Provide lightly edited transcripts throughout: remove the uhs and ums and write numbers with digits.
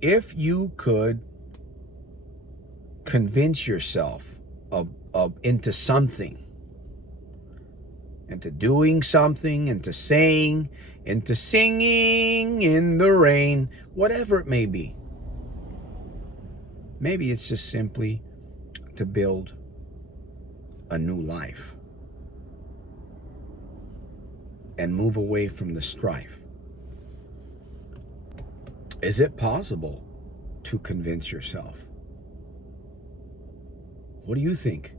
If you could convince yourself into something, into doing something, into saying, into singing in the rain, whatever it may be. Maybe it's just simply to build a new life and move away from the strife. Is it possible to convince yourself? What do you think?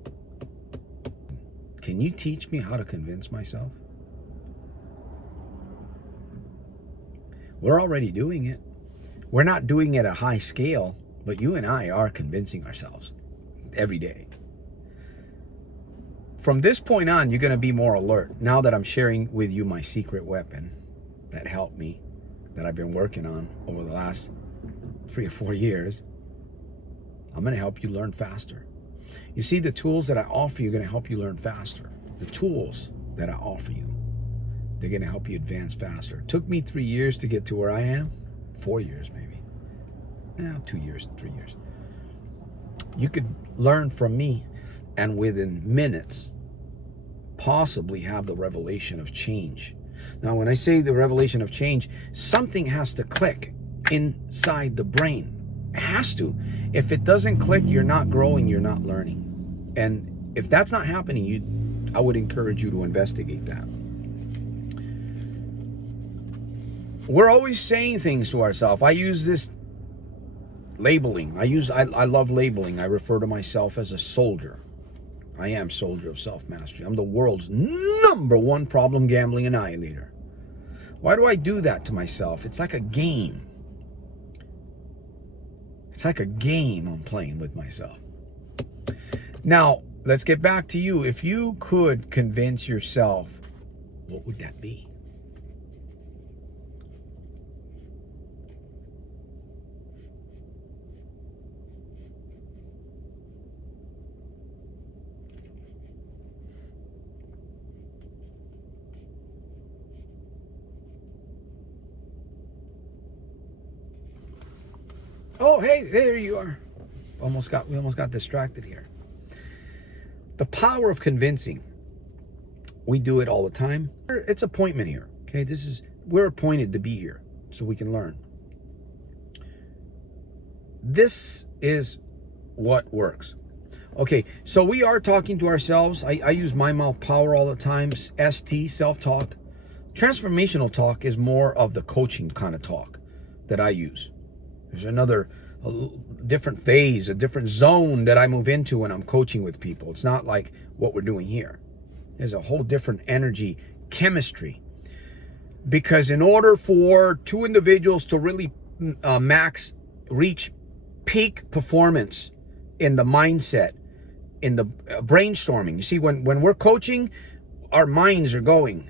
Can you teach me how to convince myself? We're already doing it. We're not doing it at a high scale, but you and I are convincing ourselves every day. From this point on, you're going to be more alert. Now that I'm sharing with you my secret weapon that helped me, that I've been working on over the last 3 or 4 years, I'm going to help you learn faster. You see, the tools that I offer you are going to help you learn faster. The tools that I offer you, they're going to help you advance faster. It took me 3 years to get to where I am. 4 years, maybe. 2 years, 3 years. You could learn from me and within minutes possibly have the revelation of change. Now, when I say the revelation of change, something has to click inside the brain. It has to. If it doesn't click, you're not growing, you're not learning. And if that's not happening, I would encourage you to investigate that. We're always saying things to ourselves. I use this labeling. I love labeling. I refer to myself as a soldier. I am soldier of self-mastery. I'm the world's #1 problem gambling annihilator. Why do I do that to myself? It's like a game. It's like a game I'm playing with myself. Now, let's get back to you. If you could convince yourself, what would that be? Oh, hey, there you are. We almost got distracted here. The power of convincing. We do it all the time. It's appointment here. Okay, we're appointed to be here so we can learn. This is what works. Okay, so we are talking to ourselves. I use my mouth power all the time. ST, self-talk. Transformational talk is more of the coaching kind of talk that I use. There's a different phase, a different zone that I move into when I'm coaching with people. It's not like what we're doing here. There's a whole different energy, chemistry. Because in order for two individuals to really reach peak performance in the mindset, in the brainstorming. You see, when we're coaching, our minds are going.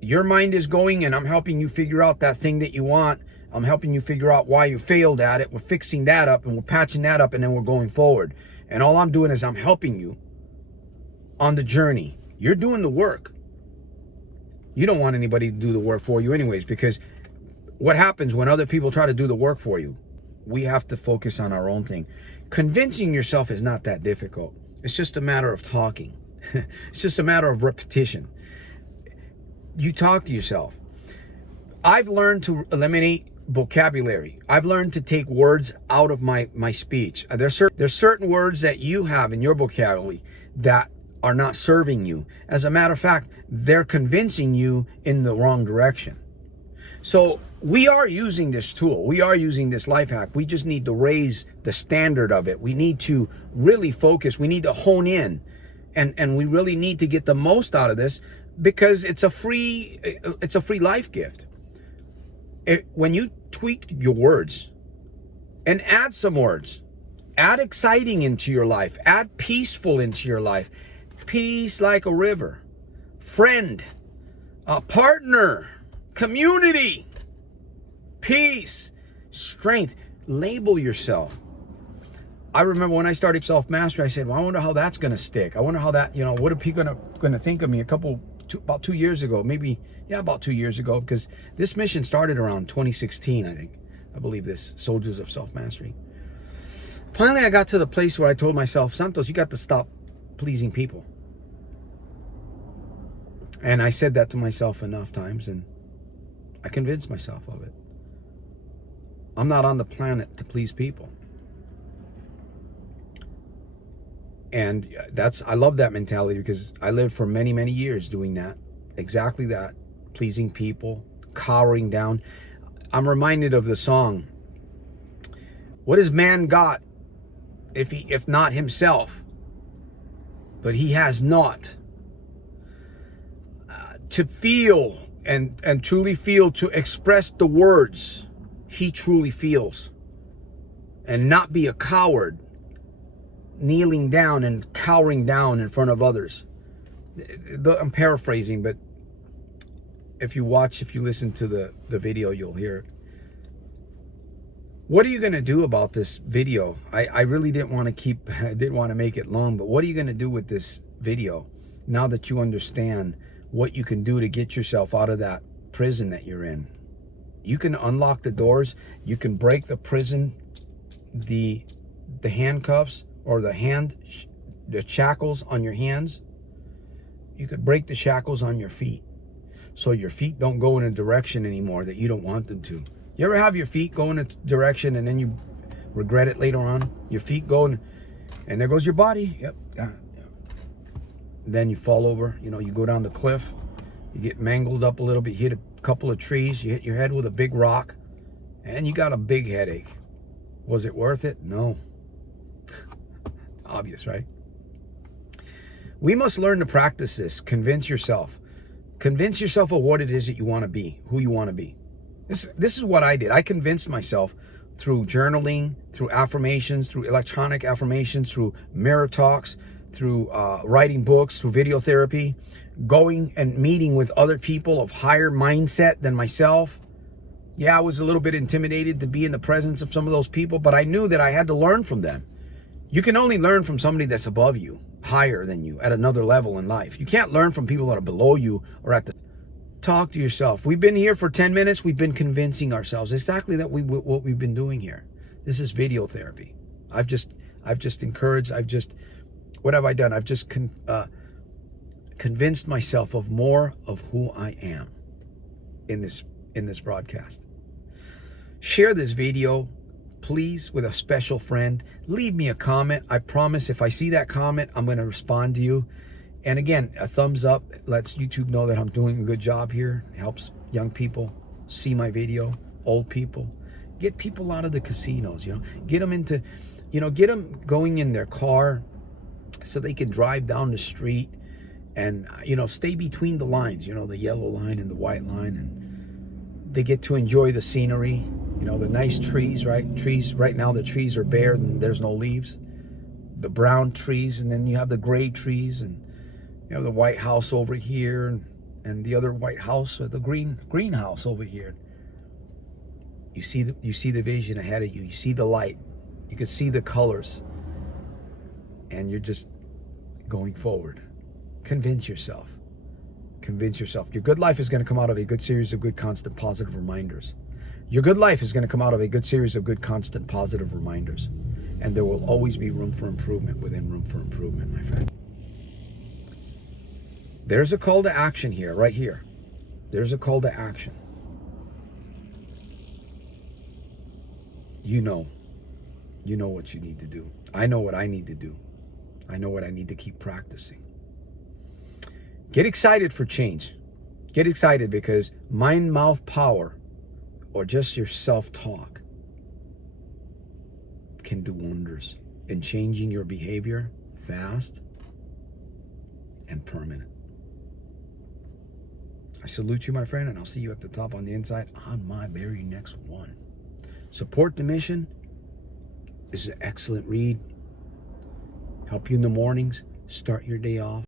Your mind is going, and I'm helping you figure out that thing that you want. I'm helping you figure out why you failed at it. We're fixing that up, and we're patching that up, and then we're going forward. And all I'm doing is I'm helping you on the journey. You're doing the work. You don't want anybody to do the work for you anyways, because what happens when other people try to do the work for you? We have to focus on our own thing. Convincing yourself is not that difficult. It's just a matter of talking. It's just a matter of repetition. You talk to yourself. I've learned to eliminate vocabulary. I've learned to take words out of my speech. There's certain words that you have in your vocabulary that are not serving you. As a matter of fact, they're convincing you in the wrong direction. So we are using this tool. We are using this life hack. We just need to raise the standard of it. We need to really focus. We need to hone in. And we really need to get the most out of this, because it's a free life gift. When you tweak your words and add some words, add exciting into your life, add peaceful into your life, peace like a river, friend, partner, community, peace, strength. Label yourself. I remember when I started self-mastery, I said, well, I wonder how that's going to stick. I wonder how that, what are people going to think of me about 2 years ago, maybe, about 2 years ago, because this mission started around 2016, I think. I believe this, Soldiers of Self-Mastery. Finally, I got to the place where I told myself, Santos, you got to stop pleasing people. And I said that to myself enough times, and I convinced myself of it. I'm not on the planet to please people. And I love that mentality, because I lived for many, many years doing that. Exactly that. Pleasing people, cowering down. I'm reminded of the song, what has man got if not himself? But he has not. To feel and truly feel, to express the words he truly feels, and not be a coward, kneeling down and cowering down in front of others. I'm paraphrasing, but if you listen to the video, you'll hear it. What are you going to do about this video? I really didn't want to make it long, but what are you going to do with this video now that you understand what you can do to get yourself out of that prison that you're in? You can unlock the doors. You can break the prison, the handcuffs, or the shackles on your hands. You could break the shackles on your feet, so your feet don't go in a direction anymore that you don't want them to. You ever have your feet go in a direction and then you regret it later on? Your feet go and there goes your body. Yep. Yeah. Then you fall over. You go down the cliff. You get mangled up a little bit. You hit a couple of trees. You hit your head with a big rock. And you got a big headache. Was it worth it? No. Obvious, right? We must learn to practice this. Convince yourself. Convince yourself of what it is that you want to be, who you want to be. This is what I did. I convinced myself through journaling, through affirmations, through electronic affirmations, through mirror talks, through writing books, through video therapy, going and meeting with other people of higher mindset than myself. Yeah, I was a little bit intimidated to be in the presence of some of those people, but I knew that I had to learn from them. You can only learn from somebody that's above you, higher than you, at another level in life. You can't learn from people that are below you or at the... Talk to yourself. We've been here for 10 minutes. We've been convincing ourselves exactly that what we've been doing here. This is video therapy. I've just encouraged. What have I done? I've just convinced myself of more of who I am in this broadcast. Share this video, please, with a special friend. Leave me a comment. I promise if I see that comment, I'm going to respond to you. And again, a thumbs up lets YouTube know that I'm doing a good job here. It helps young people see my video, old people. Get people out of the casinos, Get them into, get them going in their car so they can drive down the street and, stay between the lines, the yellow line and the white line. And they get to enjoy the scenery, the nice trees, right? Trees, right now the trees are bare and there's no leaves. The brown trees, and then you have the gray trees, and you have the White House over here, and the other White House, or the greenhouse over here. You see the vision ahead of you. You see the light. You can see the colors, and you're just going forward. Convince yourself. Convince yourself. Your good life is going to come out of a good series of good, constant, positive reminders. Your good life is going to come out of a good series of good, constant, positive reminders, and there will always be room for improvement within room for improvement, my friend. There's a call to action here, right here. There's a call to action. You know what you need to do. I know what I need to do. I know what I need to keep practicing. Get excited for change. Get excited, because mind-mouth power, or just your self-talk, can do wonders in changing your behavior fast and permanent. I salute you, my friend, and I'll see you at the top on the inside on my very next one. Support the mission. This is an excellent read. Help you in the mornings. Start your day off.